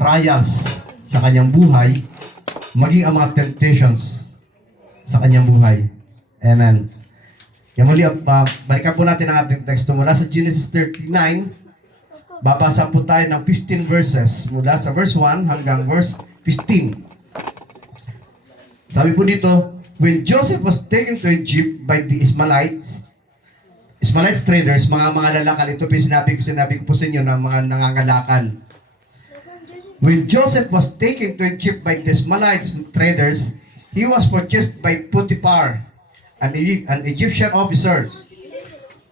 trials sa kanyang buhay, maging ang mga temptations sa kanyang buhay. Amen. Kaya muli, balikan po natin ang ating teksto mula sa Genesis 39. Babasa po tayo ng 15 verses mula sa verse 1 hanggang verse 15. Sabi po dito, when Joseph was taken to Egypt by the Ishmaelites traders, mga lalakal, ito po sinabi ko po sa inyo ng mga nangangalakal. When Joseph was taken to Egypt by the Ishmaelites traders, he was purchased by Potiphar, an Egyptian officer.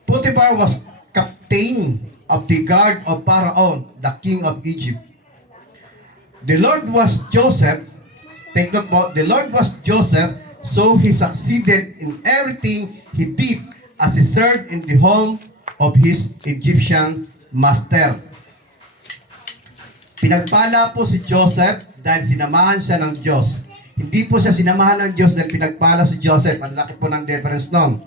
Potiphar was captain of the guard of Pharaoh, the king of Egypt. The Lord was Joseph. Take note po, the Lord was Joseph, so he succeeded in everything he did as he served in the home of his Egyptian master. Pinagpala po si Joseph dahil sinamahan siya ng Diyos. Hindi po siya sinamahan ng Diyos dahil pinagpala si Joseph. Ang laki po ng difference nun.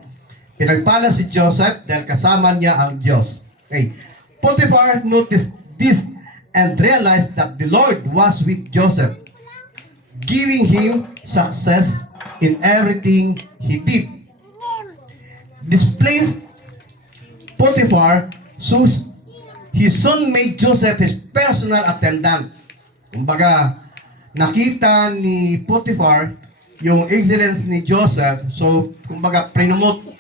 Pinagpala si Joseph dahil kasama niya ang Diyos. Okay. Potiphar noticed this and realized that the Lord was with Joseph, giving him success in everything he did. Displeased Potiphar, so he soon made Joseph his personal attendant. Kumbaga, nakita ni Potiphar yung excellence ni Joseph, so kumbaga, promote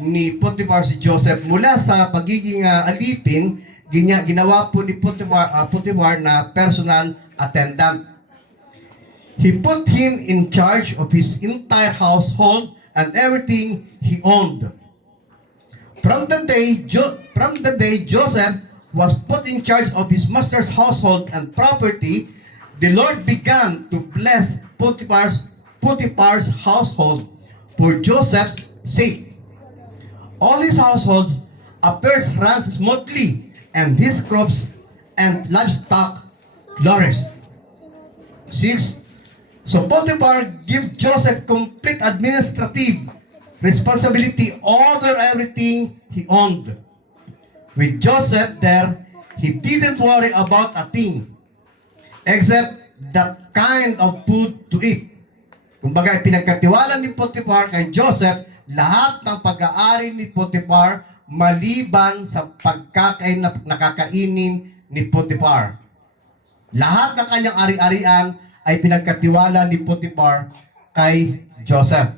ni Potiphar si Joseph mula sa pagiging alipin, ginawa po ni Potiphar na personal attendant. He put him in charge of his entire household and everything he owned. From the day Joseph was put in charge of his master's household and property, the Lord began to bless Potiphar's household for Joseph's sake. All his household affairs ran smoothly, and his crops and livestock flourished. 6. So Potiphar gave Joseph complete administrative responsibility over everything he owned. With Joseph there, he didn't worry about a thing except that kind of food to eat. Kumbaga, pinagkatiwala ni Potiphar kay Joseph lahat ng pag-aari ni Potiphar maliban sa pagkakain na nakakainin ni Potiphar. Lahat ng kanyang ari-arian ay pinagkatiwala ni Potiphar kay Joseph.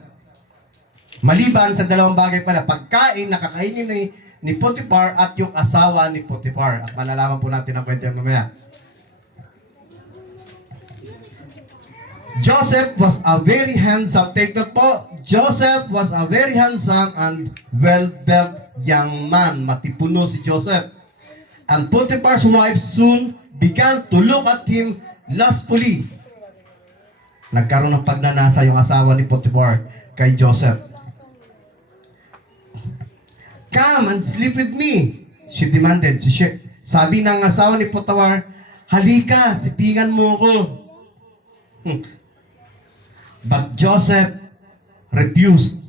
Maliban sa dalawang bagay pala, pagkain, nakakainin ni Potiphar at yung asawa ni Potiphar. At malalaman po natin ang kwento mamaya. Joseph was a very handsome, take note po, Joseph was a very handsome and well-built young man. Matipuno si Joseph. And Potiphar's wife soon began to look at him lustfully. Nagkaroon ng pagnanasa yung asawa ni Potiphar kay Joseph. Come and sleep with me, she demanded. Sabi ng asawa ni Potiphar, halika, sipingan mo ako. But Joseph refused.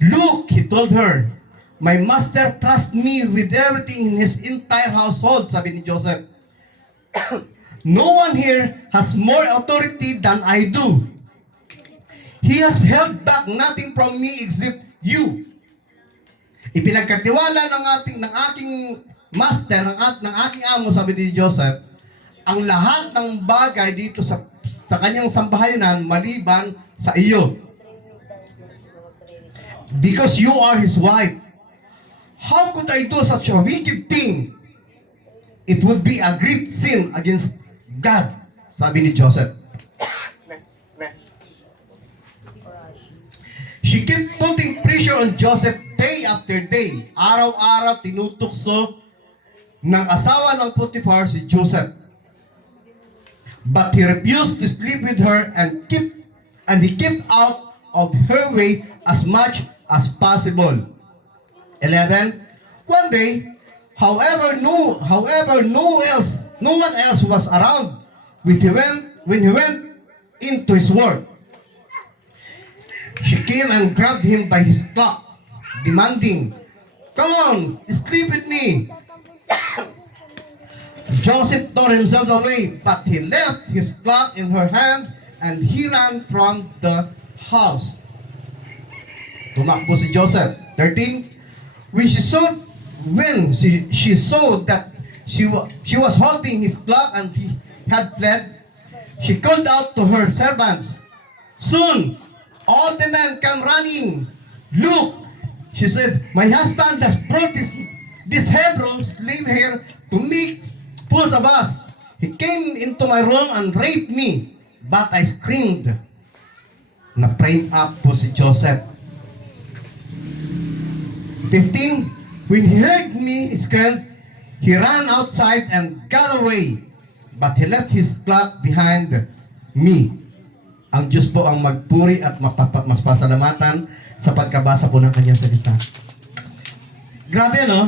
Look, he told her, my master trusts me with everything in his entire household, sabi ni Joseph. No one here has more authority than I do. He has held back nothing from me except you. Ipinagkatiwala ng aking master, ng aking amo, sabi ni Joseph, ang lahat ng bagay dito sa kanyang sambahayanan maliban sa iyo. Because you are his wife. How could I do such a wicked thing? It would be a great sin against God, sabi ni Joseph. She kept putting pressure on Joseph day after day. Araw-araw tinutukso ng asawa ng Potiphar si Joseph. But he refused to sleep with her and he kept out of her way as much as possible. 11. One day, however, no one else was around when he went into his work. She came and grabbed him by his cloak, demanding, "Come on, sleep with me." Joseph tore himself away, but he left his cloth in her hand and he ran from the house. Tumakbo si Joseph. 13. When she saw that she was holding his cloth and he had fled, she called out to her servants. Soon, all the men come running. Look, she said, my husband has brought this Hebrew slave here to make fools of us. He came into my room and raped me, but I screamed. Na-frame up po si Joseph. 15. When he heard me scream, he ran outside and got away, but he left his cloak behind me. Ang Diyos po ang magpuri at mas pasalamatan sa pagkabasa po ng kanyang salita. Grabe, no?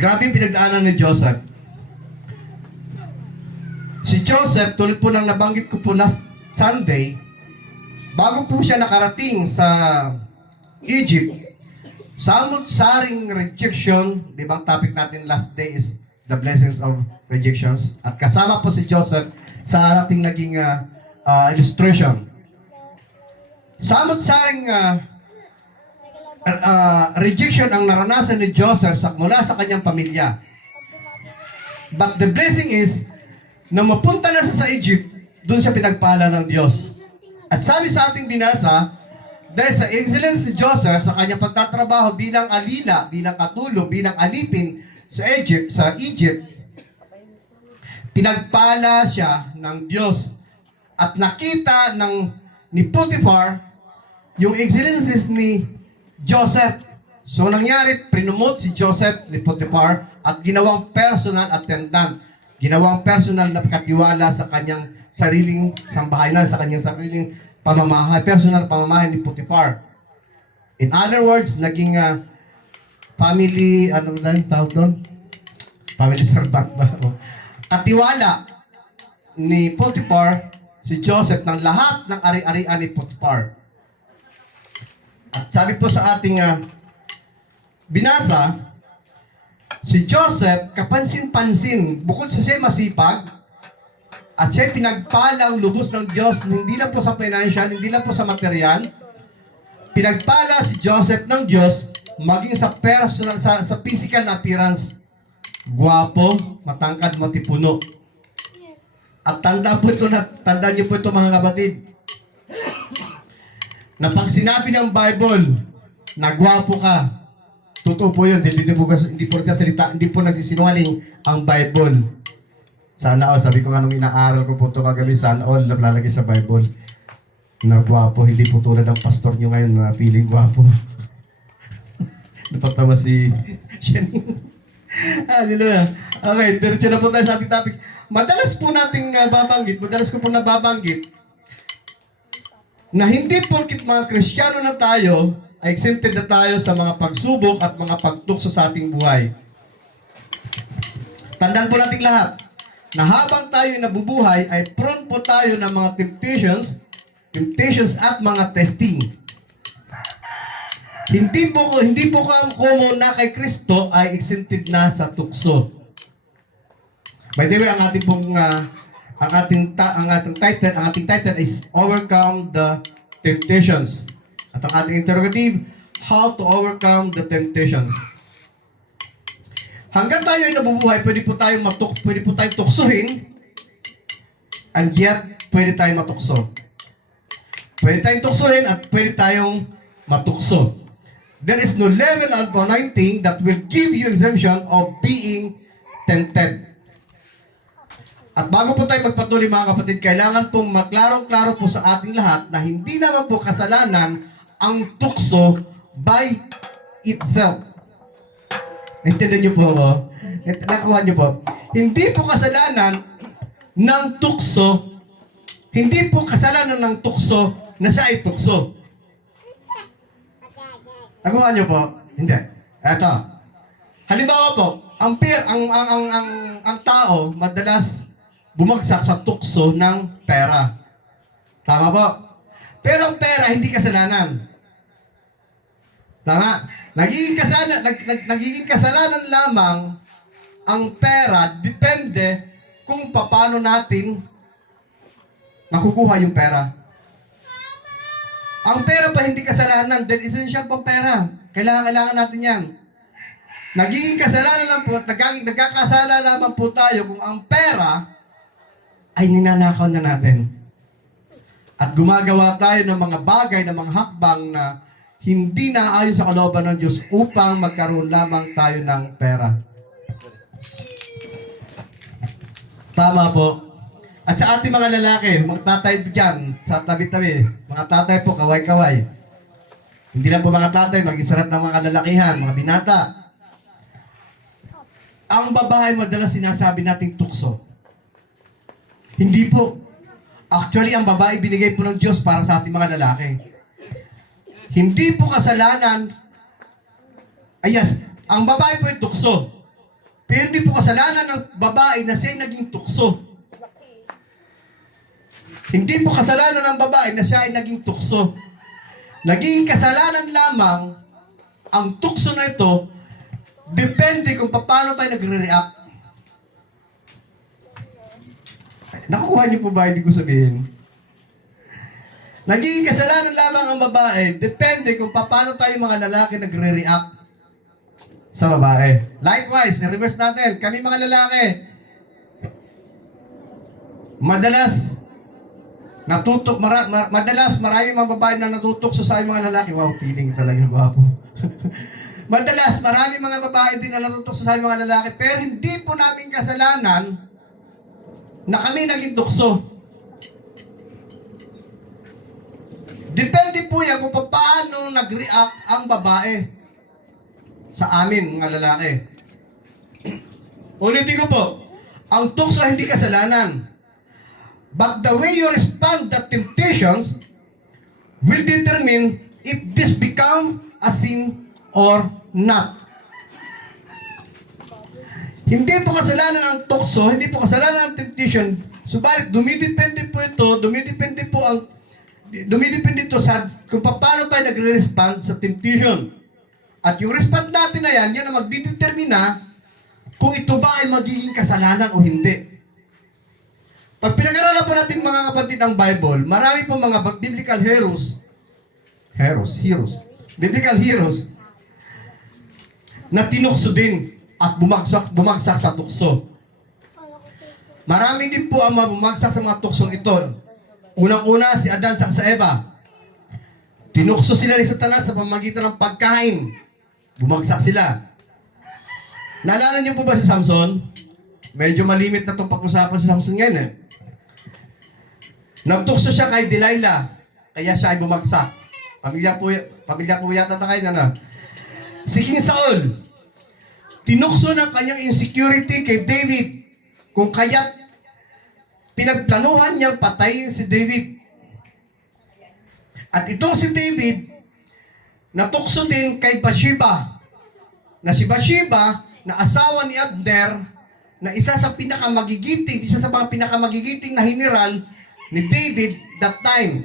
Grabe yung pinagdaanan ni Joseph. Si Joseph, tulad po ng nabanggit ko po last Sunday, bago po siya nakarating sa Egypt, samot-saring rejection, di ba ang topic natin last day is the blessings of rejections, at kasama po si Joseph sa ating naging illustration. Samot-saring rejection ang naranasan ni Joseph mula sa kanyang pamilya. But the blessing is, na mapunta na siya sa Egypt, doon siya pinagpala ng Diyos. At sabi sa ating binasa, dahil sa excellence ni Joseph sa kanyang pagtatrabaho bilang alila, bilang katulo, bilang alipin sa Egypt, pinagpala siya ng Diyos. At nakita ni Potiphar yung excellences ni Joseph. So nangyari, prinomote si Joseph ni Potiphar at ginawang personal attendant. Ginawang personal na katiwala sa kanyang sariling sambahayan, sa kanyang sariling pamamahay, personal pamamahay ni Potiphar. In other words, naging family, ano lang tawag doon? Family servant ba? Katiwala ni Potiphar si Joseph ng lahat ng ari-arian ni Potiphar. At sabi po sa ating binasa, si Joseph, kapansin-pansin, bukod sa siya masipag, at siya pinagpalang lubos ng Diyos, hindi lang po sa financial, hindi lang po sa material, pinagpala si Joseph ng Diyos, maging sa personal, sa physical na appearance, gwapo, matangkad, matipuno. At tandaan niyo po ito mga kapatid, na pag sinabi ng Bible, na gwapo ka, totoo po yun, hindi po nagsisinungaling ang Bible. Sana all, sabi ko nga nung inaaral ko po ito kagabi, sana all nalalagay sa Bible na gwapo, hindi po tulad ng pastor nyo ngayon na piling gwapo. Natatawa si Shanine. Hallelujah. Okay, diretso na po tayo sa ating topic. Madalas ko po nababanggit na hindi porkit mga Kristiyano na tayo, ay exempted na tayo sa mga pagsubok at mga pagtukso sa ating buhay. Tandaan po natin lahat, na habang tayo nabubuhay, ay prone po tayo ng mga temptations at mga testing. Hindi po kamo na kay Kristo ay exempted na sa tukso. By the way, ang ating title is Overcome the Temptations. At ang ating interrogative, How to Overcome the Temptations. Hanggang tayo ay nabubuhay, pwede po tayong tuksuhin, and yet, pwede tayong matukso. Pwede tayong tuksuhin at pwede tayong matukso. There is no level of anointing that will give you exemption of being tempted. At bago po tayo magpatuloy mga kapatid, kailangan pong maklarong-klaro po sa ating lahat na hindi naman po kasalanan ang tukso by itself. Naintindihan niyo po ako? Nakuha niyo po? Hindi po kasalanan ng tukso, na siya ay tukso. Nakuha niyo po? Hindi. Eto. Halimbawa po, ang tao madalas bumagsak sa tukso ng pera. Tama po? Pero ang pera hindi kasalanan. Tama? Nagiging kasalanan lamang ang pera, depende kung paano natin nakukuha yung pera. Ang pera pa hindi kasalanan, then essential pang pera. Kailangan natin yan. Nagiging kasalanan lang po, nagkakasala lamang po tayo kung ang pera ay ninanakaw na natin. At gumagawa tayo ng mga bagay, ng mga hakbang na hindi naayon sa kalooban ng Diyos upang magkaroon lamang tayo ng pera. Tama po. At sa ating mga lalaki, mga tatay dyan, sa tabi-tabi, mga tatay po, kaway-kaway. Hindi lang po mga tatay, mag-isarat ng mga lalakihan, mga binata. Ang babae madalas sinasabi nating tukso. Hindi po. Actually, ang babae binigay po ng Diyos para sa ating mga lalaki. Hindi po kasalanan. Yes, ang babae po ay tukso. Pero hindi po kasalanan ng babae na siya ay naging tukso. Hindi po kasalanan ng babae na siya ay naging tukso. Naging kasalanan lamang ang tukso na ito, depende kung paano tayo nagre-react. Nakukuha niyo po ba? Hindi ko sabihin. Naging kasalanan lamang ang babae, depende kung paano tayo mga lalaki nagre-react sa babae. Likewise, i-reverse natin. Kami mga lalaki, madalas maraming mga babae na natutokso sa mga lalaki. Wow, feeling talaga gwapo. Madalas, maraming mga babae din na natutokso sa mga lalaki, pero hindi po namin kasalanan na kami naging tukso. Depende po yan kung paano nag-react ang babae sa amin, mga lalaki. Ulitin ko po, ang tukso hindi kasalanan. But the way you respond to temptations will determine if this become a sin or not. Hindi po kasalanan ang tukso, hindi po kasalanan ang temptation, subalit dumidepende ito sa kung paano tayo nagre-respond sa temptation. At yung respond natin na yan ang magdidetermina kung ito ba ay magiging kasalanan o hindi. Pag pinag-aralan po natin mga kapatid ang Bible, marami po mga biblical heroes, biblical heroes, na tinukso din at bumagsak sa tukso. Marami din po ang bumagsak sa mga tuksong ito. Unang-una, si Adan at sa Eva. Tinukso sila ni Satanas sa pamamagitan ng pagkain. Bumagsak sila. Naalala niyo po ba si Samson? Medyo malimit na itong pag-usapan si Samson ngayon eh. Nagtukso siya kay Delilah, kaya siya ay bumagsak. Pamilya po yata tayo na. Si King Saul, tinukso ng kanyang insecurity kay David, kung kaya't pinagplanuhan niyang patayin si David. At itong si David, natukso din kay Bathsheba, na si Bathsheba, na asawa ni Abner, na isa sa mga pinakamagigiting na general ni David that time.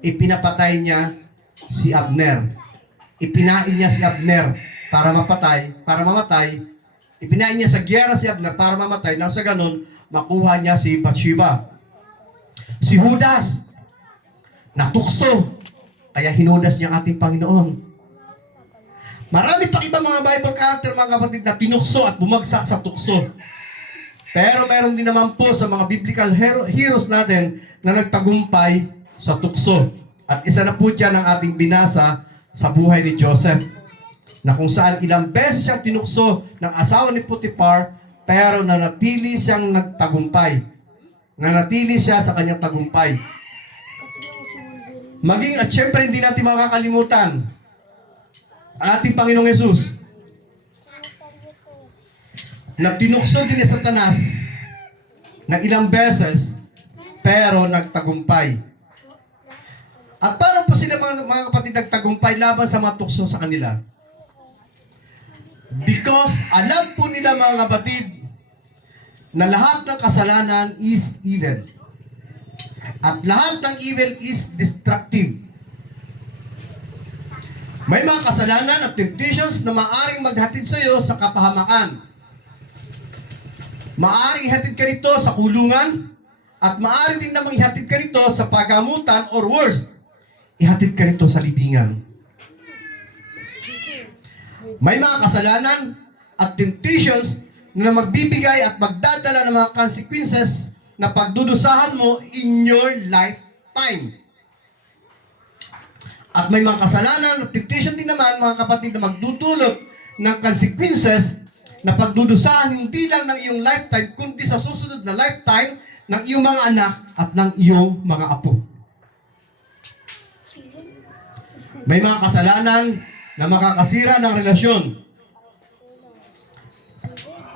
Ipinapatay niya si Abner. Ipinain niya si Abner para mamatay. Ipinain niya sa giyera si Abner para mamatay. Nang sa ganun, makuha niya si Bathsheba. Si Judas, natukso. Kaya hinudas niya ang ating Panginoon. Marami pa iba mga Bible character, mga kapatid, na tinukso at bumagsak sa tukso. Pero meron din naman po sa mga biblical heroes natin na nagtagumpay sa tukso. At isa na po dyan ang ating binasa sa buhay ni Joseph, na kung saan ilang beses siyang tinukso ng asawa ni Potiphar, pero nanatili siyang nagtagumpay. Nanatili siya sa kanyang tagumpay. At syempre hindi natin makakalimutan ang ating Panginoong Yesus, na tinukso din ni Satanas ng ilang beses, pero nagtagumpay. At paano po sila mga kapatid nagtagumpay laban sa mga tukso sa kanila? Because alam po nila mga kapatid na lahat ng kasalanan is evil. At lahat ng evil is destructive. May mga kasalanan at temptations na maaaring maghatid sa iyo sa kapahamakan. Maaaring ihatid ka nito sa kulungan at maaari din namang ihatid ka nito sa pagamutan or worse, ihatid ka nito sa libingan. May mga kasalanan at temptations na magbibigay at magdadala ng mga consequences na pagdudusahan mo in your lifetime. At may mga kasalanan at temptation din naman, mga kapatid, na magdudulot ng consequences na pagdudusahan hindi lang ng iyong lifetime, kundi sa susunod na lifetime ng iyong mga anak at ng iyong mga apo. May mga kasalanan na makakasira ng relasyon.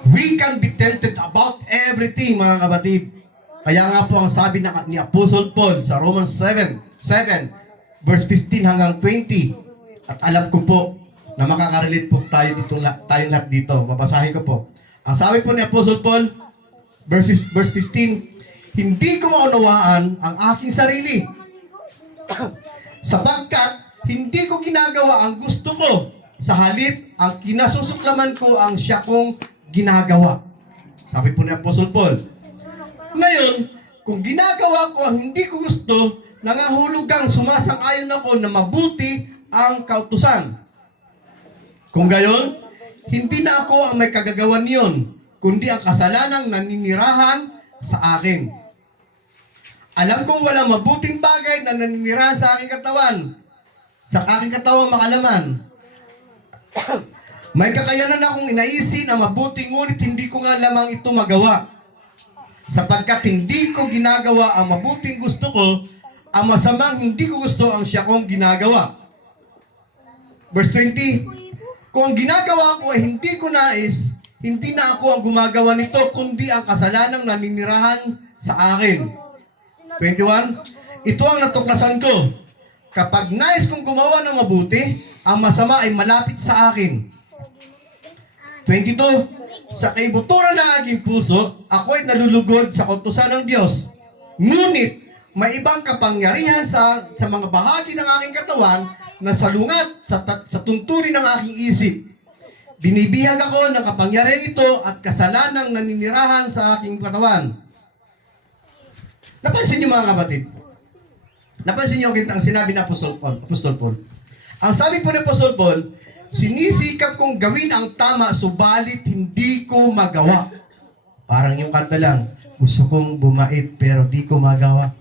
We can be tempted about everything, mga kapatid. Kaya nga po ang sabi ni Apostle Paul sa Romans 7, verse 15 hanggang 20. At alam ko po na makakarelate po tayo lahat dito. Babasahin ko po. Ang sabi po ni Apostle Paul, verse 15, hindi ko maunawaan ang aking sarili. Sapagkat hindi ko ginagawa ang gusto ko. Sa halip, ang kinasusuklaman ko ang siya kong ginagawa. Sabi po ni Apostle Paul. Ngayon, kung ginagawa ko ang hindi ko gusto, nangahulugang sumasang-ayon ako na mabuti ang kautusan. Kung gayon, hindi na ako ang may kagagawan niyon, kundi ang kasalanang naninirahan sa akin. Alam kong walang mabuting bagay na naninirahan sa aking katawan. Sa aking katawan makalaman. May kakayanan akong inaisin ang mabuti, ngunit hindi ko nga lamang ito magawa. Sapagkat hindi ko ginagawa ang mabuting gusto ko, ang masamang hindi ko gusto ang siya kong ginagawa. Verse 20, kung ang ginagawa ko ay hindi ko nais, hindi na ako ang gumagawa nito, kundi ang kasalanang naninirahan sa akin. 21, ito ang natuklasan ko. Kapag nais kong gumawa ng mabuti, ang masama ay malapit sa akin. 22, sa kaibuturan ng aking puso, ako ay nalulugod sa kautusan ng Diyos. Ngunit, may ibang kapangyarihan sa mga bahagi ng aking katawan na salungat sa tuntunin ng aking isip. Binibihag ako ng kapangyarihan ito at kasalanang naninirahan sa aking katawan. Napansin niyo mga kapatid? Napansin niyo ang sinabi ng Apostol Paul? Ang sabi po ni Apostol Paul, sinisikap kong gawin ang tama, subalit hindi ko magawa. Parang yung kanta lang, gusto kong bumait pero di ko magawa.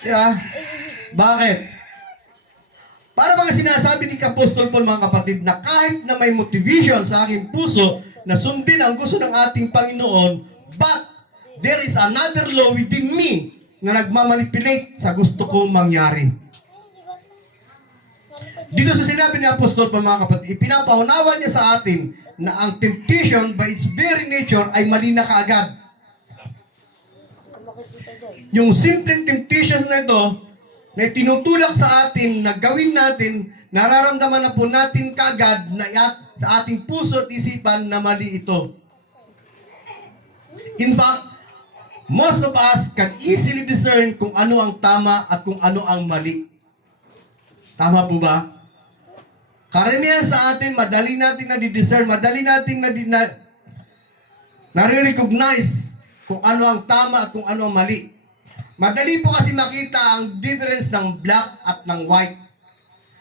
Diba? Bakit? Para mga sinasabi ni Apostol Paul, mga kapatid, na kahit na may motivation sa aking puso na sundin ang gusto ng ating Panginoon, but there is another law within me na nagmamanipulate sa gusto kong mangyari. Dito sa sinabi ni Apostol Paul, mga kapatid, ipinapaunawa niya sa atin na ang temptation by its very nature ay mali na kaagad. Yung simple temptations na ito, na tinutulak sa atin na gawin natin, nararamdaman na po natin kaagad na sa ating puso at isipan na mali ito. In fact, most of us can easily discern kung ano ang tama at kung ano ang mali. Tama po ba? Karamihan sa atin, madali natin na-discern, madali natin nare-recognize kung ano ang tama at kung ano ang mali. Madali po kasi makita ang difference ng black at ng white.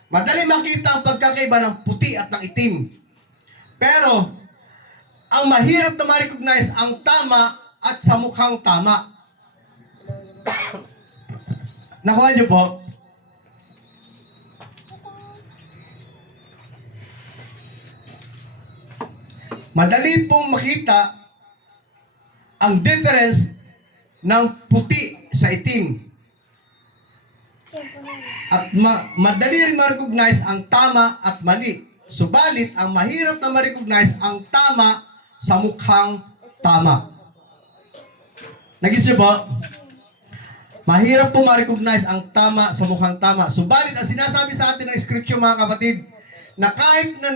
Madali makita ang pagkakaiba ng puti at ng itim. Pero, ang mahirap na ma-recognize ang tama at sa mukhang tama. Nakuha niyo po? Madali pong makita ang difference ng puti sa itim. At madali rin ma-recognize ang tama at mali. Subalit, ang mahirap na ma-recognize ang tama sa mukhang tama. Nag-gets niyo po? Mahirap po ma-recognize ang tama sa mukhang tama. Subalit, ang sinasabi sa atin ng Scripture, mga kapatid, na kahit na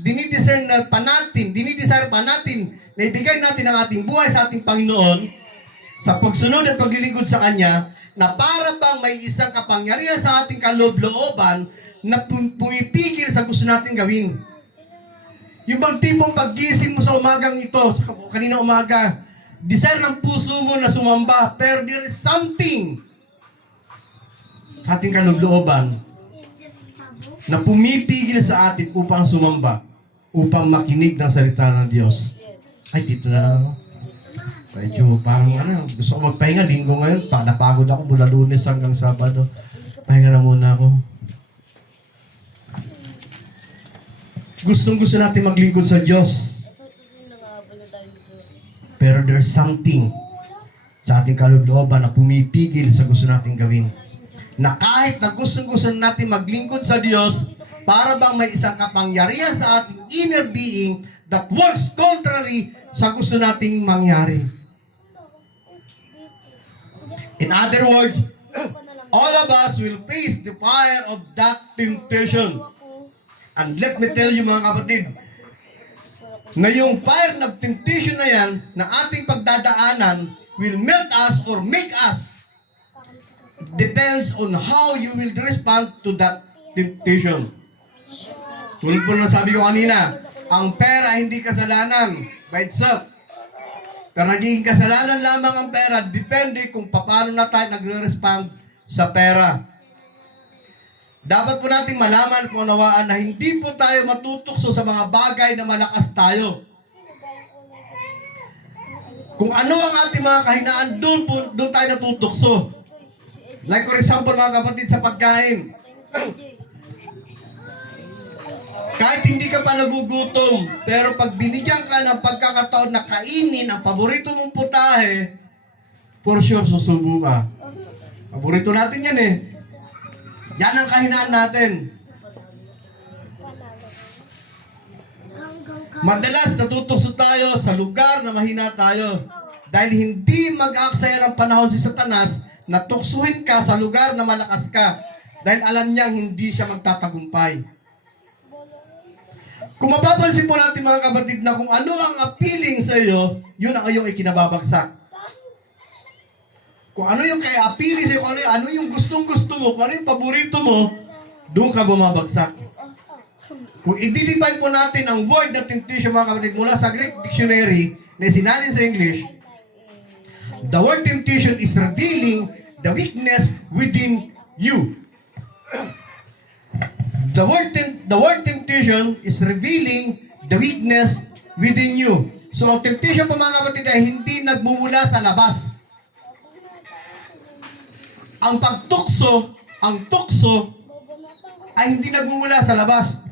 dinidesire pa natin, na ibigay natin ang ating buhay sa ating Panginoon, sa pagsunod at paglilingkod sa Kanya, na para bang may isang kapangyarihan sa ating kaloob-looban na pumipigil sa gusto nating gawin. Yung bang tipong paggising mo sa umagang ito, kanina umaga, desire ng puso mo na sumamba, pero there is something sa ating kaloob-looban na pumipigil sa atin upang sumamba, upang makinig ng salita ng Diyos. Ay, dito na lang ako. Medyo parang gusto ko magpahinga. Linggo ngayon, napagod ako mula Lunes hanggang Sabado. Pahinga na muna ako. Gustong-gusto natin maglingkod sa Diyos. Pero there's something sa ating kaloob-looban na pumipigil sa gusto nating gawin. Na kahit na gustong-gusto natin maglingkod sa Diyos, para bang may isang kapangyarihan sa ating inner being that works contrary sa gusto nating mangyari. In other words, all of us will face the fire of that temptation. And let me tell you mga kapatid, na yung fire of temptation na yan, na ating pagdadaanan, will melt us or make us. It depends on how you will respond to that temptation. Tulad po na sabi ko kanina, ang pera hindi kasalanan by itself. Pero nagiging kasalanan lamang ang pera, depende kung paano na tayo nagre-respond sa pera. Dapat po nating malaman kung unawaan na hindi po tayo matutukso sa mga bagay na malakas tayo. Kung ano ang ating mga kahinaan, doon tayo natutukso. Like for example mga kapatid sa pagkain. Kahit hindi ka pa nagugutom, pero pag binigyan ka ng pagkakataon na kainin ang paborito mong putahe, for sure susubo ka. Paborito natin yan eh. Yan ang kahinaan natin. Madalas natutukso tayo sa lugar na mahina tayo. Dahil hindi mag-aaksaya ng panahon si Satanas na tuksuhin ka sa lugar na malakas ka. Dahil alam niyang hindi siya magtatagumpay. Kung mapapansin po natin mga kapatid na kung ano ang appealing sa iyo, yun ang iyong ikinababagsak. Kung ano yung kaya appealing sa iyo, kung ano yung gustong-gusto mo, kung ano yung paborito mo, doon ka bumabagsak. Kung i-define po natin ang word na temptation mga kapatid mula sa Greek dictionary na sinalin sa English, the word temptation is revealing the weakness within you. The word temptation is revealing the weakness within you. So, ang temptation po mga kapatid ay hindi nagmumula sa labas. Ang pagtukso, ang tukso, ay hindi nagmumula sa labas.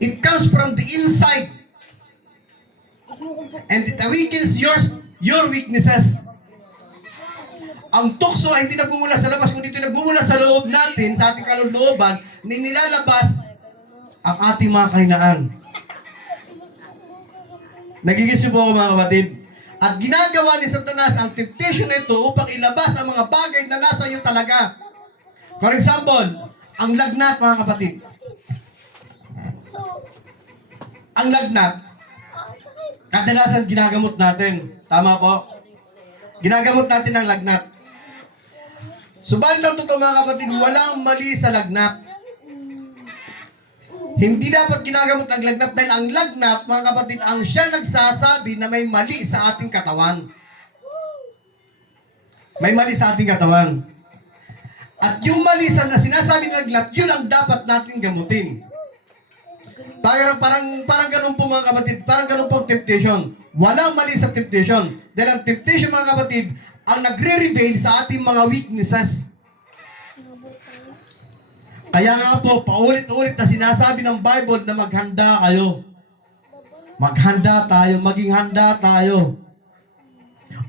It comes from the inside. And it awakens your weaknesses. Ang tukso ay hindi nagmumula sa labas, kundi ito nagmumula sa loob natin, sa ating kalooban, na nilalabas ang ating mga kahinaan. Nagigis niyo po ako mga kapatid? At ginagawa ni Satanas ang temptation na ito upang ilabas ang mga bagay na nasa iyo talaga. For example, ang lagnat mga kapatid. Ang lagnat, kadalasan ginagamot natin. Tama po? Ginagamot natin ang lagnat. Subalit ang totoo mga kapatid, walang mali sa lagnat. Hindi dapat ginagamot ang lagnat dahil ang lagnat, mga kapatid, ang siya nagsasabi na may mali sa ating katawan. May mali sa ating katawan. At yung mali sa na sinasabi ng lagnat, yun ang dapat natin gamutin. Parang ganun po mga kapatid, parang ganun po ang temptation. Walang mali sa temptation. Dahil ang temptation mga kapatid, ang nagre-reveal sa ating mga weaknesses. Kaya nga po, paulit-ulit na sinasabi ng Bible na maghanda kayo. Maghanda tayo, maging handa tayo.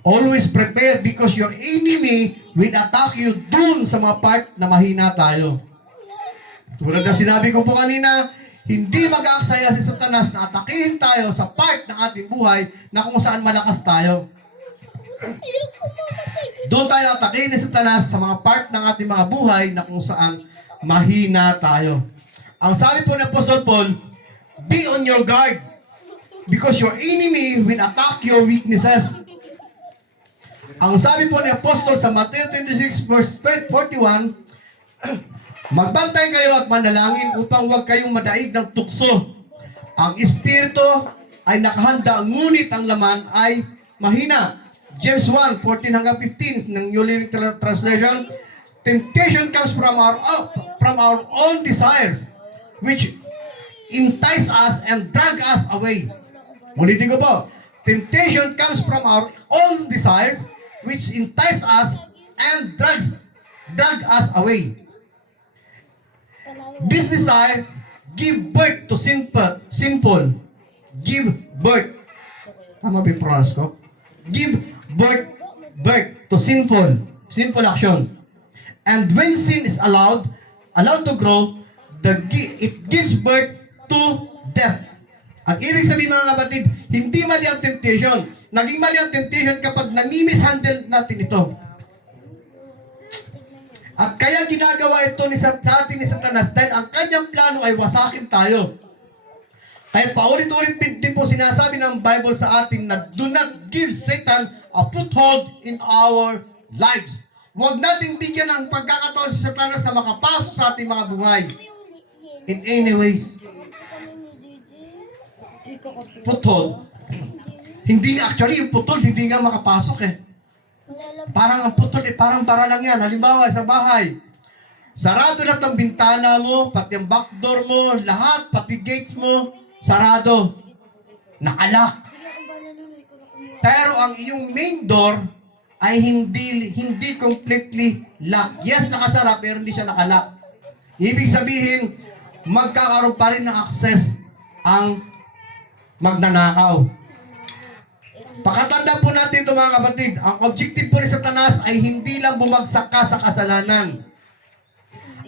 Always prepare because your enemy will attack you dun sa mga part na mahina tayo. Tulad na sinabi ko po kanina, hindi mag-aaksaya si Satanas na atakihin tayo sa part ng ating buhay na kung saan malakas tayo. Doon tayo atakihin ni Satanas sa mga part ng ating mga buhay na kung saan mahina tayo. Ang sabi po ni Apostle Paul, be on your guard because your enemy will attack your weaknesses. Ang sabi po ni Apostol sa Matthew 26 verse 41, magbantay kayo at manalangin upang huwag kayong madaig ng tukso. Ang espiritu ay nakahanda, ngunit ang laman ay mahina. James 1:14 hanggang 15 ng New Living Translation, temptation comes from our own desires, which entice us and drag us away. Ulitin ko po. Temptation comes from our own desires, which entice us and drag us away. These desires give birth to sinful. Give birth. Tama ba yung pronounce ko? Give birth to sinful action. And when sin is allowed to grow, it gives birth to death. Ang ibig sabihin mga kapatid, hindi mali ang temptation. Naging mali ang temptation kapag nami-mishandle natin ito. At kaya ginagawa ito sa atin ni Satanas dahil ang kanyang plano ay wasakin tayo. Kaya paulit-ulit din po sinasabi ng Bible sa atin na do not give Satan a foothold in our lives. Huwag nating bigyan ng pagkakataon si Satanas na makapasok sa ating mga buhay. In any ways. Foothold. Hindi actually, yung putol, hindi nga makapasok eh. Parang ang putol, parang bara lang yan. Halimbawa, sa bahay, sarado na ang bintana mo, pati ang back door mo, lahat, pati gates mo, sarado. Nakalak. Pero ang iyong main door ay hindi completely lock. Yes, nakasara, pero hindi siya nakalak. Ibig sabihin, magkakaroon pa rin ng access ang magnanakaw. Pakatanda po natin ito mga kapatid, ang objective po ni Satanas ay hindi lang bumagsak ka sa kasalanan.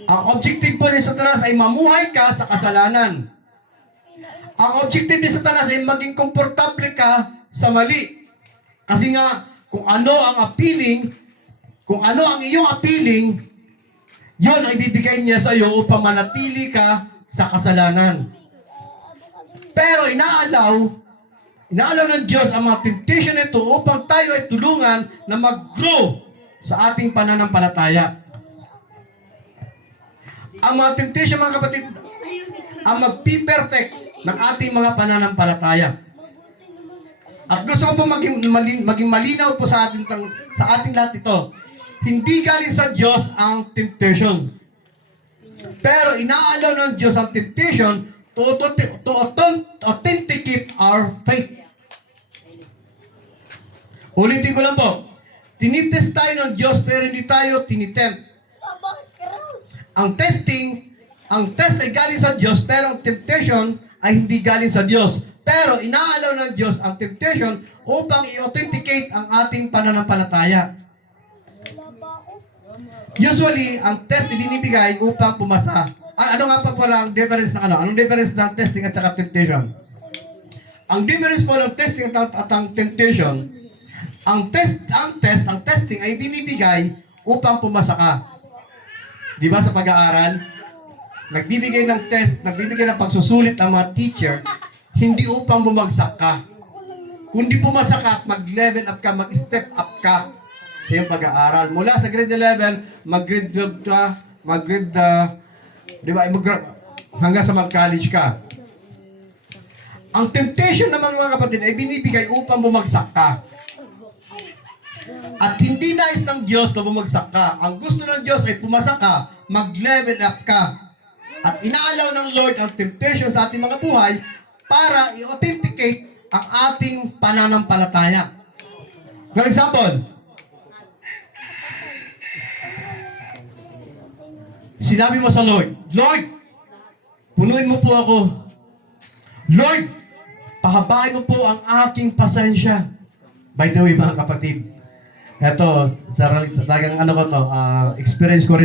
Ang objective po ni Satanas ay mamuhay ka sa kasalanan. Ang objective ni Satanas ay maging komportable ka sa mali. Kasi nga, kung ano ang iyong appealing, yon ang ibibigay niya sa iyo upang manatili ka sa kasalanan. Pero inaalaw ng Diyos ang mga temptation nito upang tayo ay tulungan na mag-grow sa ating pananampalataya. Ang mga temptation, mga kapatid, ang magpi-perfect ng ating mga pananampalataya. At gusto ko po maging malinaw po sa ating lahat ito. Hindi galing sa Diyos ang temptation. Pero inaalaw ng Diyos ang temptation to authenticate our faith. Ulitin ko lang po. Tinitest tayo ng Diyos pero hindi tayo tinitempt. Ang test ay galing sa Diyos pero ang temptation ay hindi galing sa Diyos. Pero inaalaw ng Diyos ang temptation upang i-authenticate ang ating pananampalataya. Usually, ang test ibinibigay upang pumasa. Ano nga pa pala ang difference ng Anong difference ng testing at saka temptation? Ang difference po ng testing at ang temptation, ang testing ay binibigay upang pumasa ka. Di ba sa pag-aaral? Nagbibigay ng test, nagbibigay ng pagsusulit ang mga teacher, hindi upang bumagsak ka. Kundi pumasa ka at mag-level up ka, mag-step up ka sa iyong pag-aaral. Mula sa grade 11, mag-grade 12 ka, hanggang sa mag-college ka. Ang temptation naman mga kapatid ay binibigay upang bumagsak ka. At hindi nais ng Diyos na bumagsak ka. Ang gusto ng Diyos ay pumasa ka, mag-level up ka. At inaalaw ng Lord ang temptation sa ating mga buhay para i-authenticate ang ating pananampalataya. For example, sinabi mo sa Lord, Lord, punuin mo po ako. Lord, pahabain mo po ang aking pasensya. By the way, mga kapatid, eto, talagang experience ko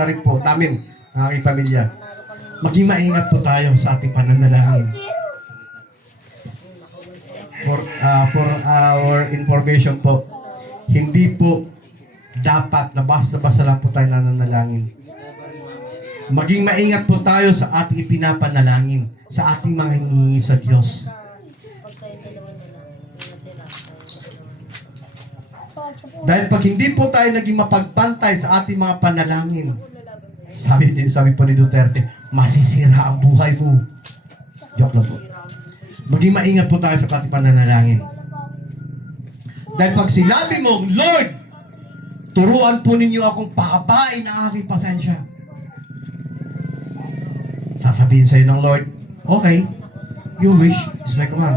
na rin po namin, ang aking pamilya. Maging maingat po tayo sa ating pananalangin. For our information po, hindi po dapat na basta-basta lang po tayo nananalangin. Maging maingat po tayo sa ating ipinapanalangin, sa ating mga hiningi sa Diyos. Dahil pag hindi po tayo naging mapagbantay sa ating mga panalangin, sabi po ni Duterte, masisira ang buhay mo. Joke lang po. Maging maingat po tayo sa ating pananalangin. Dahil pag sinabi mo, Lord, turuan po ninyo akong pahabain ang aking pasensya. Sasabihin sa'yo ng Lord, okay, your wish is my command.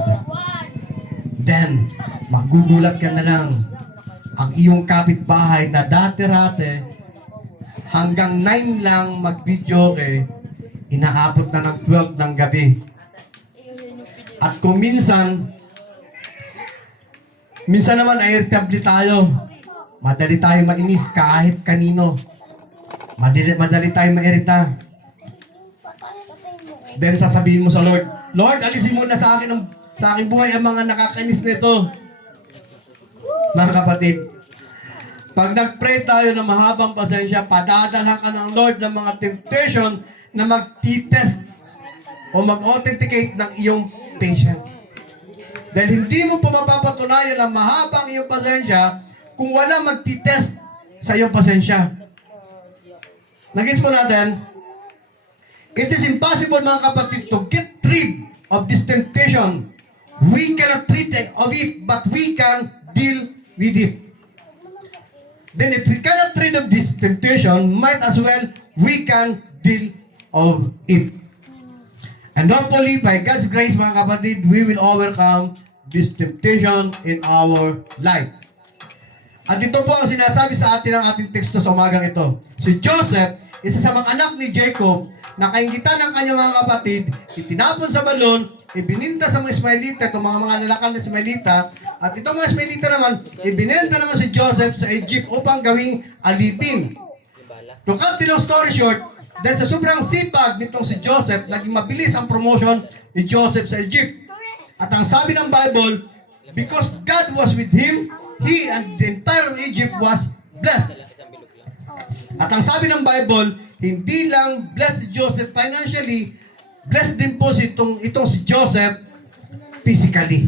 Then, magugulat ka na lang. Ang iyong kapitbahay na dati-rate, hanggang 9 lang mag-video inaabot na ng 12 ng gabi. At kung minsan naman ay irritable tayo. Madali tayo mainis kahit kanino. Madali tayo mairita. Then sasabihin mo sa Lord, Lord, alisin mo na sa aking buhay ang mga nakakainis nito. Mga kapatid, pag nag-pray tayo ng mahabang pasensya, padadala ka ng Lord ng mga temptation na mag-test o mag-authenticate ng iyong patient. Dahil hindi mo pa mapapatunayan ang mahabang iyong pasensya kung wala mag-test sa iyong pasensya. Nagets mo natin? It is impossible, mga kapatid, to get rid of this temptation. We cannot treat of it, but we can deal with it. Then if we cannot rid of this temptation, might as well we can deal of it. And hopefully, by God's grace, mga kapatid, we will overcome this temptation in our life. At ito po ang sinasabi sa atin ng ating teksto sa umagang ito. Si Joseph, isa sa mga anak ni Jacob, na kaingitan ng kanyang mga kapatid, itinapon sa balon, ibininta sa mga Ismailita, itong mga lalakal na Ismailita, at itong mga Ismailita naman, ibinenta naman si Joseph sa Egypt upang gawing alipin. To cut the long story short, dahil sa sobrang sipag nitong si Joseph, naging mabilis ang promotion ni Joseph sa Egypt. At ang sabi ng Bible, because God was with him, he and the entire Egypt was blessed. At ang sabi ng Bible, hindi lang blessed si Joseph financially, blessed din po itong si Joseph physically.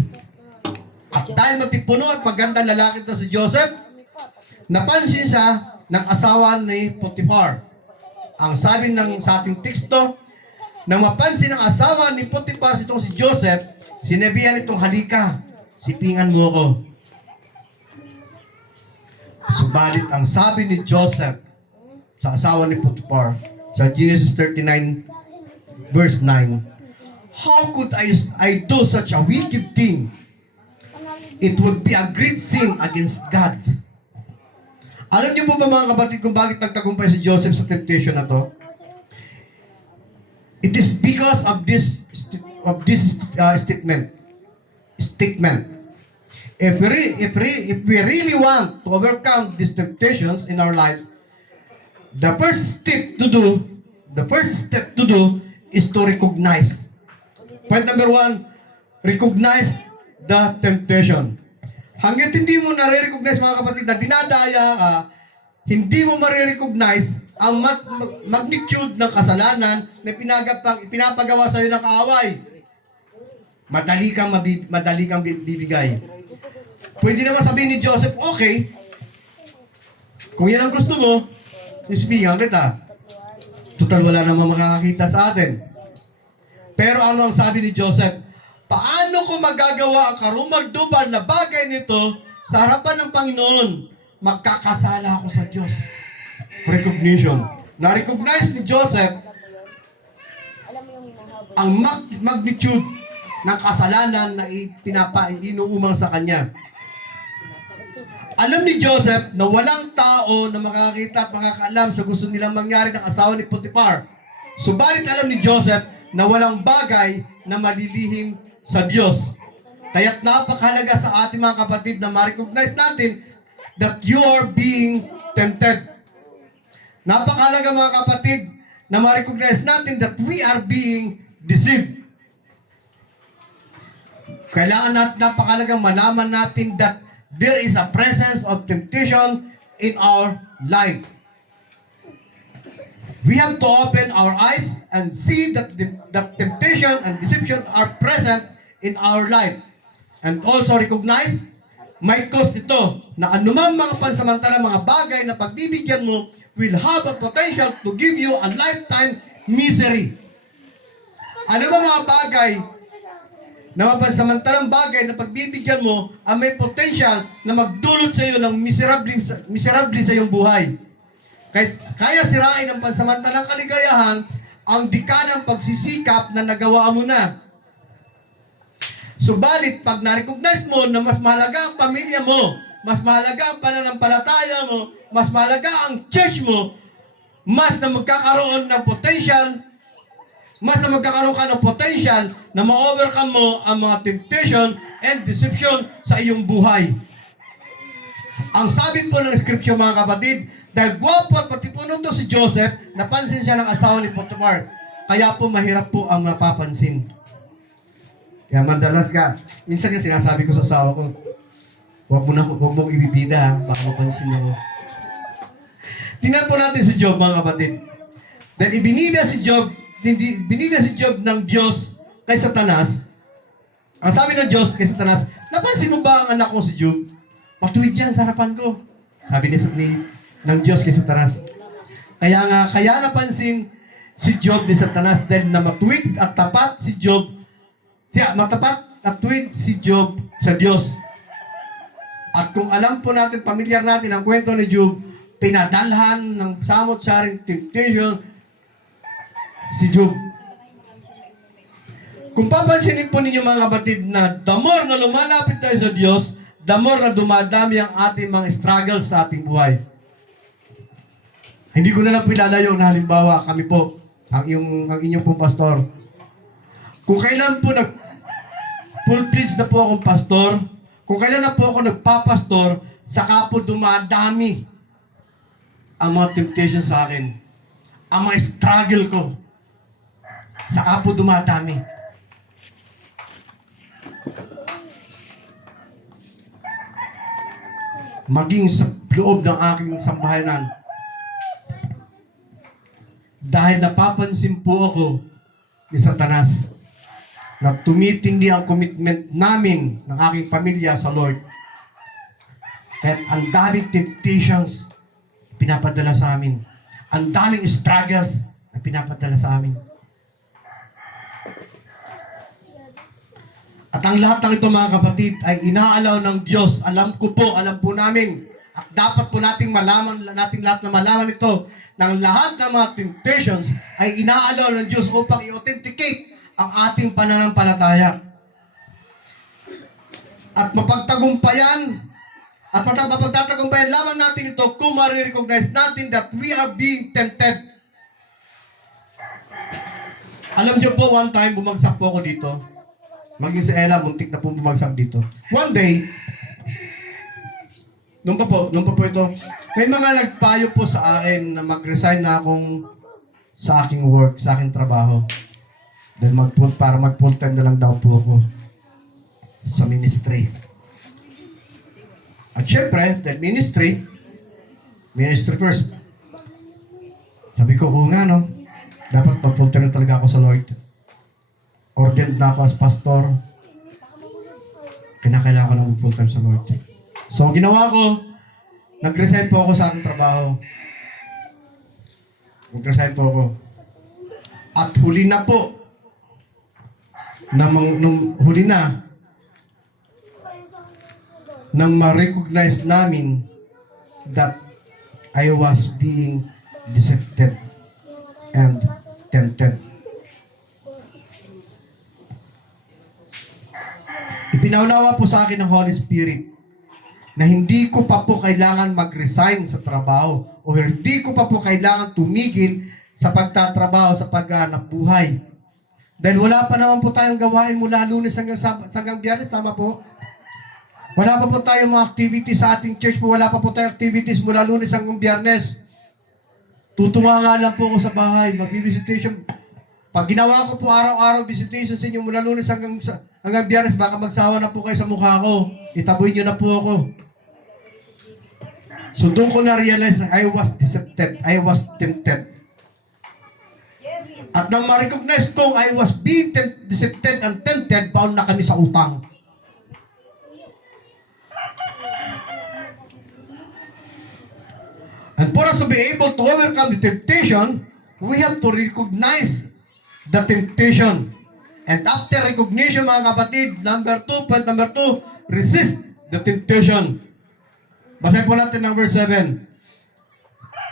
At dahil matipuno at maganda lalaki ito si Joseph, napansin siya ng asawa ni Potiphar. Ang sabi sa ating teksto, nang mapansin ng asawa ni Potiphar itong si Joseph, sinabihan itong, halika, sipingan mo ako. Subalit ang sabi ni Joseph sa asawa ni Potiphar, sa Genesis 39 verse 9, how could I do such a wicked thing? It would be a great sin against God. Alam niyo po ba, mga kapatid, kung bakit nagtagumpay si Joseph sa temptation na to? It is because of this statement. If we really want to overcome these temptations in our life, the first step to do is to recognize. Point number 1, recognize the temptation. Hanggat hindi mo nare-recognize, mga kapatid, na dinadaya ka, hindi mo marirecognize ang magnitude ng kasalanan na pinapagawa sa iyo ng kaaway. Madali kang bibigay. Pwede naman sabihin ni Joseph, okay, kung yan ang gusto mo, sisipingan kita. Total, wala namang makakakita sa atin. Pero ano ang sabi ni Joseph? Paano ko magagawa ang karumagdubal na bagay nito sa harapan ng Panginoon? Magkakasala ako sa Diyos. Recognition. Na-recognize ni Joseph ang magnitude ng kasalanan na inuumang sa kanya. Alam ni Joseph na walang tao na makakita at makakaalam sa gusto nilang mangyari ng asawa ni Potiphar. Subalit alam ni Joseph na walang bagay na malilihim sa Diyos. Kaya't napakahalaga sa ating mga kapatid na ma-recognize natin that you are being tempted. Napakahalaga, mga kapatid, na ma-recognize natin that we are being deceived. Kailangan napakahalagang malaman natin that there is a presence of temptation in our life. We have to open our eyes and see that temptation and deception are present in our life. And also recognize may cost ito na anumang mga pansamantalang mga bagay na pagbibigyan mo will have a potential to give you a lifetime misery. Ano ba mga bagay na mga pansamantalang bagay na pagbibigyan mo ang may potential na magdulot sa iyo ng miserable sa iyong buhay? Kaya sirain ang pansamantalang kaligayahan ang dikanang pagsisikap na nagawa mo na. Subalit, pag na-recognize mo na mas mahalaga ang pamilya mo, mas mahalaga ang pananampalataya mo, mas mahalaga ang church mo, mas na magkakaroon ng potential, mas na magkakaroon ka ng potential na ma-overcome mo ang mga temptation and deception sa iyong buhay. Ang sabi po ng scripture mga kapatid, dahil gwapo at patipuno to si Joseph, napansin siya ng asawa ni Potiphar. Kaya po mahirap po ang napapansin. Kaya madalas minsan yung sinasabi ko sa asawa ko, huwag mong ibibida ha, baka mapansin ako. Tingnan po natin si Job mga kapatid. Dahil ibinida si Job ng Diyos kay Satanas. Ang sabi ng Diyos kay Satanas, napansin mo ba ang anak ko si Job? Matuwid yan sa harapan ko. Sabi ng Diyos kay Satanas. Kaya napansin si Job ni Satanas dahil na matuwid at tapat si Job. Matapat at tuwid si Job sa Diyos. At kung alam po natin, pamilyar natin ang kwento ni Job, pinadalhan ng samot-saring temptation si Job. Kung papansinin po ninyo mga kapatid na the more na lumalapit tayo sa Diyos, the more na dumadami ang ating mga struggles sa ating buhay. Hindi ko na lang pilalayo na halimbawa kami po, ang inyong pong pastor. Kung kailan po full-fledged na po akong pastor, kung kailan na po ako nagpapastor, saka po dumadami ang mga temptation sa akin. Ang mga struggle ko, saka po dumadami. Maging sa loob ng aking sambahayan. Dahil napapansin po ako ni Satanas na tumitindi ang commitment namin ng aking pamilya sa Lord. At ang daming temptations pinapadala sa amin. Ang daming struggles na pinapadala sa amin. At ang lahat ng ito mga kapatid ay inaalaw ng Diyos. Alam ko po, alam po namin. At dapat po nating lahat na malaman ito ng lahat ng mga temptations ay inaalaw ng Diyos upang i-authenticate ang ating pananampalataya. At mapagtagumpayan, at mapagtatagumpayan lamang natin ito kung ma-recognize natin that we are being tempted. Alam niyo po, one time, bumagsak po ako dito. Maging si Ella, muntik na po bumagsak dito. One day, nung pa po ito, may mga nagpayo po sa akin na mag-resign na akong sa aking work, sa aking trabaho. Dahil para mag-full time na lang daw po ako sa ministry. At syempre, dahil ministry first. Sabi ko, oo nga no, dapat mag-full time na talaga ako sa Lord. Ordained na ako as pastor. Kinakailangan ko na mag-full time sa Lord. So, ginawa ko, nag-resign po ako sa aking trabaho. Nag-resign po ako. At huli na po, nang ma-recognize namin that I was being decepted and tempted. Ipinaunawa po sa akin ng Holy Spirit na hindi ko pa po kailangan mag-resign sa trabaho o hindi ko pa po kailangan tumigil sa pagtatrabaho, sa paghahanap buhay. Dahil wala pa naman po tayong gawain mula Lunes hanggang Biyernes, tama po? Wala pa po tayong mga activities sa ating church po, wala pa po tayong activities mula Lunes hanggang Biyernes. Tutunga nga lang po ako sa bahay, mag-visitation. Pag ginawa ko po araw-araw visitation sa inyo mula Lunes hanggang Biyernes, baka magsawa na po kayo sa mukha ko. Itaboy nyo na po ako. So doon ko na-realize na I was decepted, I was tempted. At nang ma-recognize kong I was being decepted and tempted, bound na kami sa utang. for us to be able to overcome the temptation, we have to recognize the temptation. And after recognition, mga kapatid, point number 2, resist the temptation. Basahin po natin ng verse 7.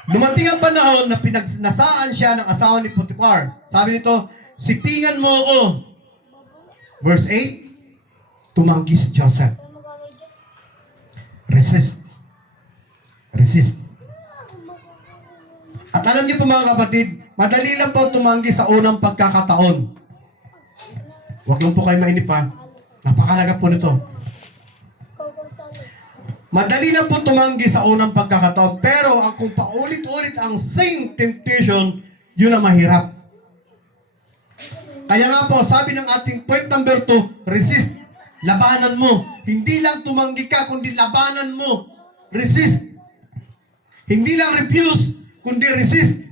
Dumating ang panahon na pinagnasaan siya ng asawa ni Potiphar. Sabi nito, sipingan mo ako. Verse 8, tumanggi si Joseph. Resist. Resist. At alam niyo po mga kapatid, madali lang po tumanggi sa unang pagkakataon. Huwag lang po kayo mainip ha. Napakalaga po nito. Madali lang po tumanggi sa unang pagkakataon. Pero kung paulit-ulit ang same temptation, yun ang mahirap. Kaya nga po, sabi ng ating point number 2, resist. Labanan mo. Hindi lang tumanggi ka, kundi labanan mo. Resist. Hindi lang refuse, kundi resist.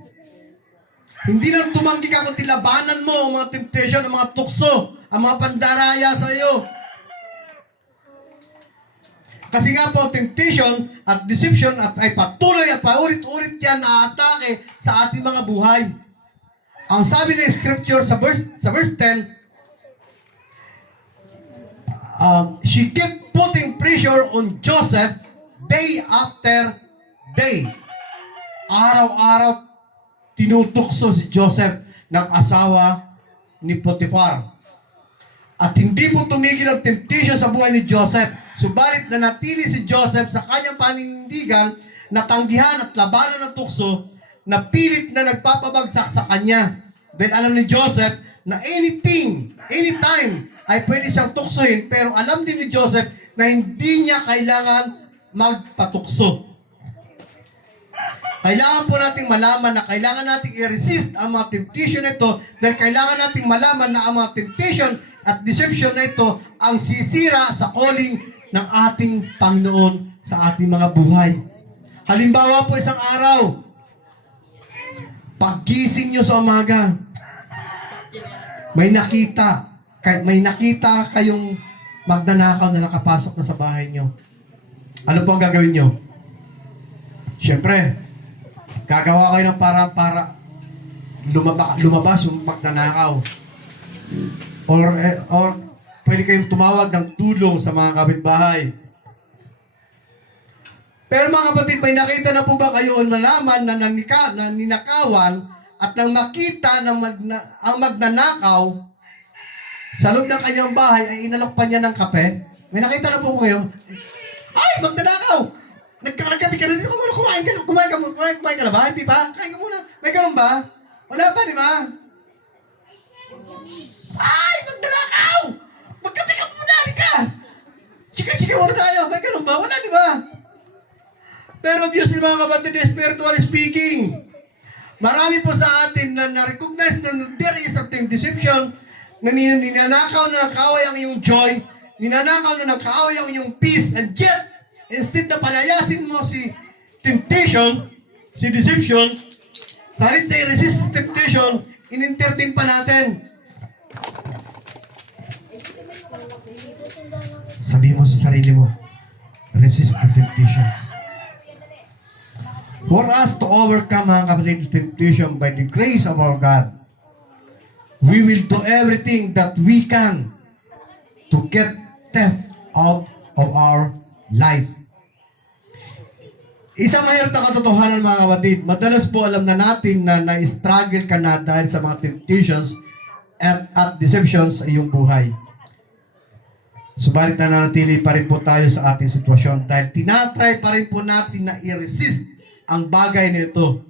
Hindi lang tumanggi ka, kundi labanan mo ang mga temptation, ang mga tukso, ang mga pandaraya sa iyo. Kasi nga po, temptation at deception ay patuloy at paulit-ulit yan na atake sa ating mga buhay. Ang sabi ng scripture sa verse 10, she kept putting pressure on Joseph day after day. Araw-araw, tinutukso si Joseph ng asawa ni Potiphar. At hindi po tumigil ang temptation sa buhay ni Joseph. Subalit na natili si Joseph sa kanyang paninindigan, natanggihan at labanan ng tukso, na pilit na nagpapabagsak sa kanya. Dahil alam ni Joseph na anything, anytime, ay pwede siyang tuksohin, pero alam din ni Joseph na hindi niya kailangan magpatukso. Kailangan po nating malaman na kailangan nating i-resist ang mga temptation na ito, dahil kailangan nating malaman na ang mga temptation at deception na ito ang sisira sa calling ng ating Panginoon sa ating mga buhay. Halimbawa po, isang araw, paggising nyo sa umaga, may nakita kayong magnanakaw na nakapasok na sa bahay nyo. Ano po ang gagawin nyo? Siyempre, gagawa kayo ng para lumabas yung magnanakaw. Or pwede kayong tumawag ng tulong sa mga kapitbahay. Pero mga kapatid, may nakita na po ba kayo o nalaman na ninakawan at nang makita ng ang magnanakaw sa loob ng kanyang bahay ay inalok pa niya ng kape? May nakita na po kayo? Ay, magnanakaw! Nagkape ka na dito, kumain ka na ba? Hindi ba? Kain ka muna. May ganun ba? Wala pa, di ba? Ay, magnanakaw! Magkape ka muna, di ka! Chika-chika muna tayo. May ganun ba? Wala, di ba? Pero obviously mga kapatid, spiritually speaking, marami po sa atin na na-recognize na there is a deception na ninanakaw na ng kaaway ang iyong joy, ninanakaw na ng kaaway ang iyong peace, and yet, instead na palayasin mo si temptation, si deception, sa halip na i-resist temptation, in-entertain pa natin. Sabihin mo sa sarili mo, resist the temptations. For us to overcome, mga kapatid, temptation by the grace of our God, we will do everything that we can to get death out of our life. Isang mahirap na katotohanan, mga kapatid, madalas po alam na natin na na-struggle ka na dahil sa mga temptations at deceptions sa iyong buhay. Subalit nananatili pa rin po tayo sa ating sitwasyon dahil tinatry pa rin po natin na i-resist ang bagay nito.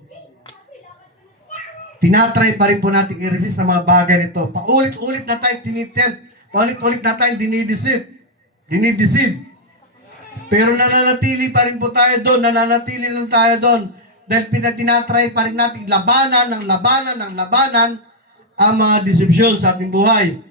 Tinatry pa rin po natin i-resist ang mga bagay nito. Paulit-ulit na tayo tinitempt. Paulit-ulit na tayo dinideceive. Pero nananatili pa rin po tayo doon. Nananatili lang tayo doon. Dahil tinatry pa rin natin labanan ang mga deception sa ating buhay.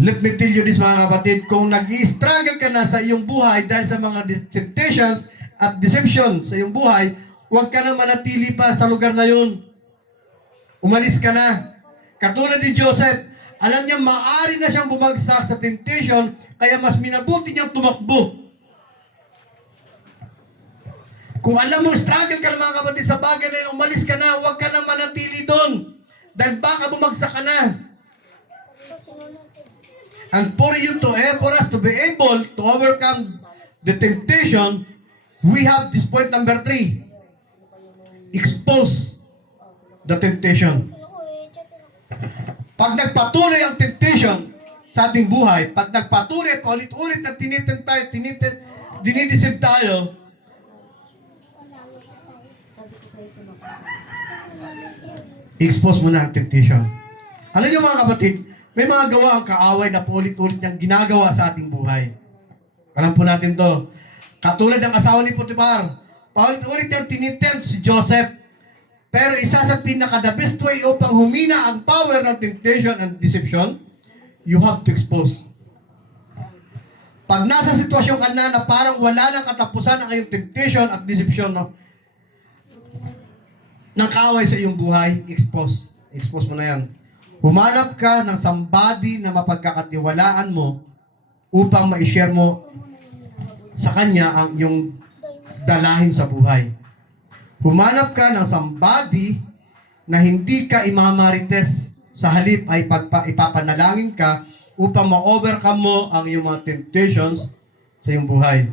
Let me tell you this, mga kapatid, kung nag-i-struggle ka na sa iyong buhay dahil sa mga temptations at deceptions sa iyong buhay, huwag ka na manatili pa sa lugar na yun. Umalis ka na. Katulad ni Joseph, alam niya maaari na siyang bumagsak sa temptation, kaya mas minabuti niyang tumakbo. Kung alam mo, struggle ka na mga kapatid sa bagay na yun, umalis ka na, huwag ka na manatili doon. Dahil baka bumagsak ka na. And for you to, for us to be able to overcome the temptation, we have this point number 3. Expose the temptation. Pag nagpatuloy ang temptation sa ating buhay, pag nagpatuloy at ulit-ulit na dinidisip tayo, expose mo na ang temptation. Alam niyo mga kapatid, may mga gawa ang kaaway na paulit-ulit niyang ginagawa sa ating buhay. Alam po natin to. Katulad ng asawa ni Potiphar, paulit-ulit niyang tinitempt si Joseph. Pero isa sa pinaka-the best way upang humina ang power ng temptation and deception, you have to expose. Pag nasa sitwasyon ka na parang wala nang katapusan ang iyong temptation at deception, no? Ng kaaway sa iyong buhay, expose. Expose mo na yan. Humanap ka ng somebody na mapagkakatiwalaan mo upang ma-share mo sa kanya ang iyong dalahin sa buhay. Humanap ka ng somebody na hindi ka imamarites, sa halip ay ipapanalangin ka upang ma-overcome mo ang iyong mga temptations sa iyong buhay.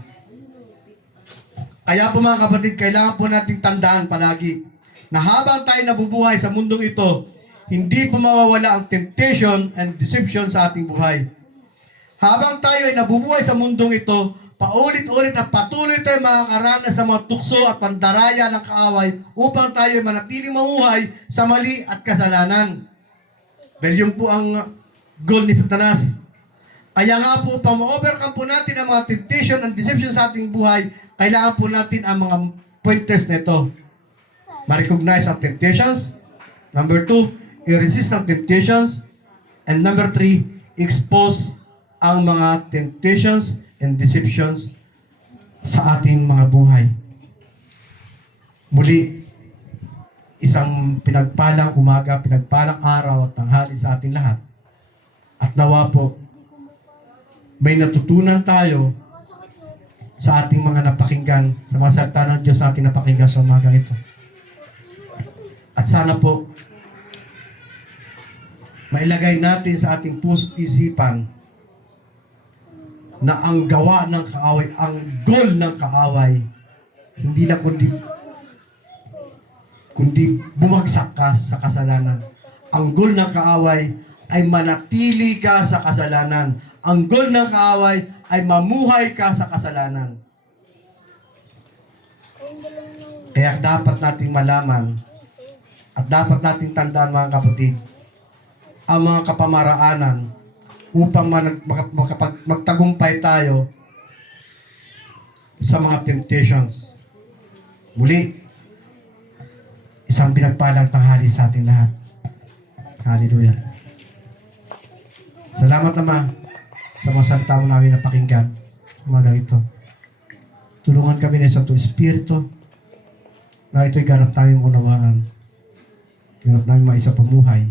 Kaya po mga kapatid, kailangan po nating tandaan palagi na habang tayo nabubuhay sa mundong ito, hindi po mawawala ang temptation and deception sa ating buhay. Habang tayo ay nabubuhay sa mundong ito, paulit-ulit at patuloy tayo makakaranas sa mga tukso at pandaraya ng kaaway upang tayo ay manatiling mamuhay sa mali at kasalanan. Dahil yun po ang goal ni Satanas. Kaya nga po, upang ma-overcome po natin ang mga temptation and deception sa ating buhay, kailangan po natin ang mga pointers nito. Ma-recognize ang temptations. Number 2, i-resist ang temptations. And number 3, expose ang mga temptations and deceptions sa ating mga buhay. Muli, isang pinagpalang umaga, pinagpalang araw at tanghali sa ating lahat. At nawa po, may natutunan tayo sa ating mga napakinggan, sa mga salita ng Diyos sa ating napakinggan sa umaga ito. At sana po, mailagay natin sa ating puso't isipan na ang gawa ng kaaway, ang goal ng kaaway, hindi na kundi bumagsak ka sa kasalanan. Ang goal ng kaaway ay manatili ka sa kasalanan. Ang goal ng kaaway ay mamuhay ka sa kasalanan. Kaya dapat nating malaman at dapat nating tandaan mga kapatid, ang mga kapamaraanan upang magtagumpay tayo sa mga temptations. Muli, isang pinagpalang tanghali sa ating lahat. Hallelujah. Salamat Ama sa mga salita mo namin napakinggan umaga ito. Tulungan kami ng Santo Espiritu na ito'y ganap namin unawaan. Ganap namin maisa pamuhay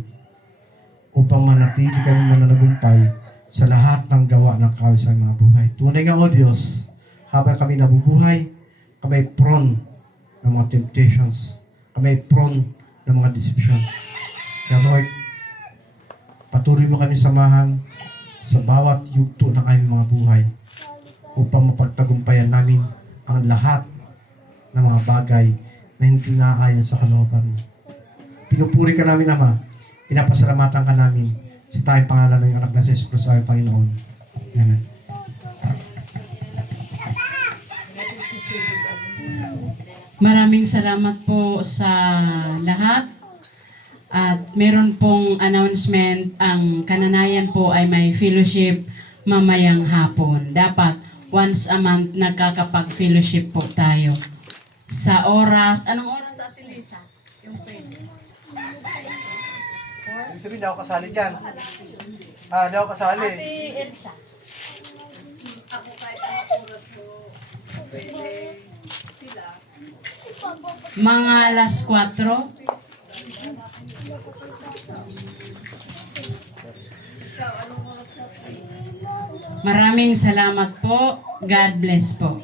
upang manatili kami mananagumpay sa lahat ng gawa ng kaaway sa mga buhay. Tunay nga o Diyos, habang kami nabubuhay, kami prone ng mga temptations, kami prone ng mga deception. Kaya Lord, patuloy mo kami samahan sa bawat yugto ng aming mga buhay upang mapagtagumpayan namin ang lahat ng mga bagay na hindi naayon sa kalooban mo. Pinupuri ka namin, Ama. Pinapasalamatan ka namin sa tayong pangalan ng anak na si Jesus Cristo, aming Panginoon. Amen. Maraming salamat po sa lahat. At meron pong announcement, ang Kananayan po ay may fellowship mamayang hapon. Dapat once a month nagkakapag-fellowship po tayo. Sa oras, anong oras Ate Lisa? Yung pwede. Ibig sabihin, hindi ako kasali dyan. Hindi ako kasali. Ate Elsa. Mga alas 4. Maraming salamat po. God bless po.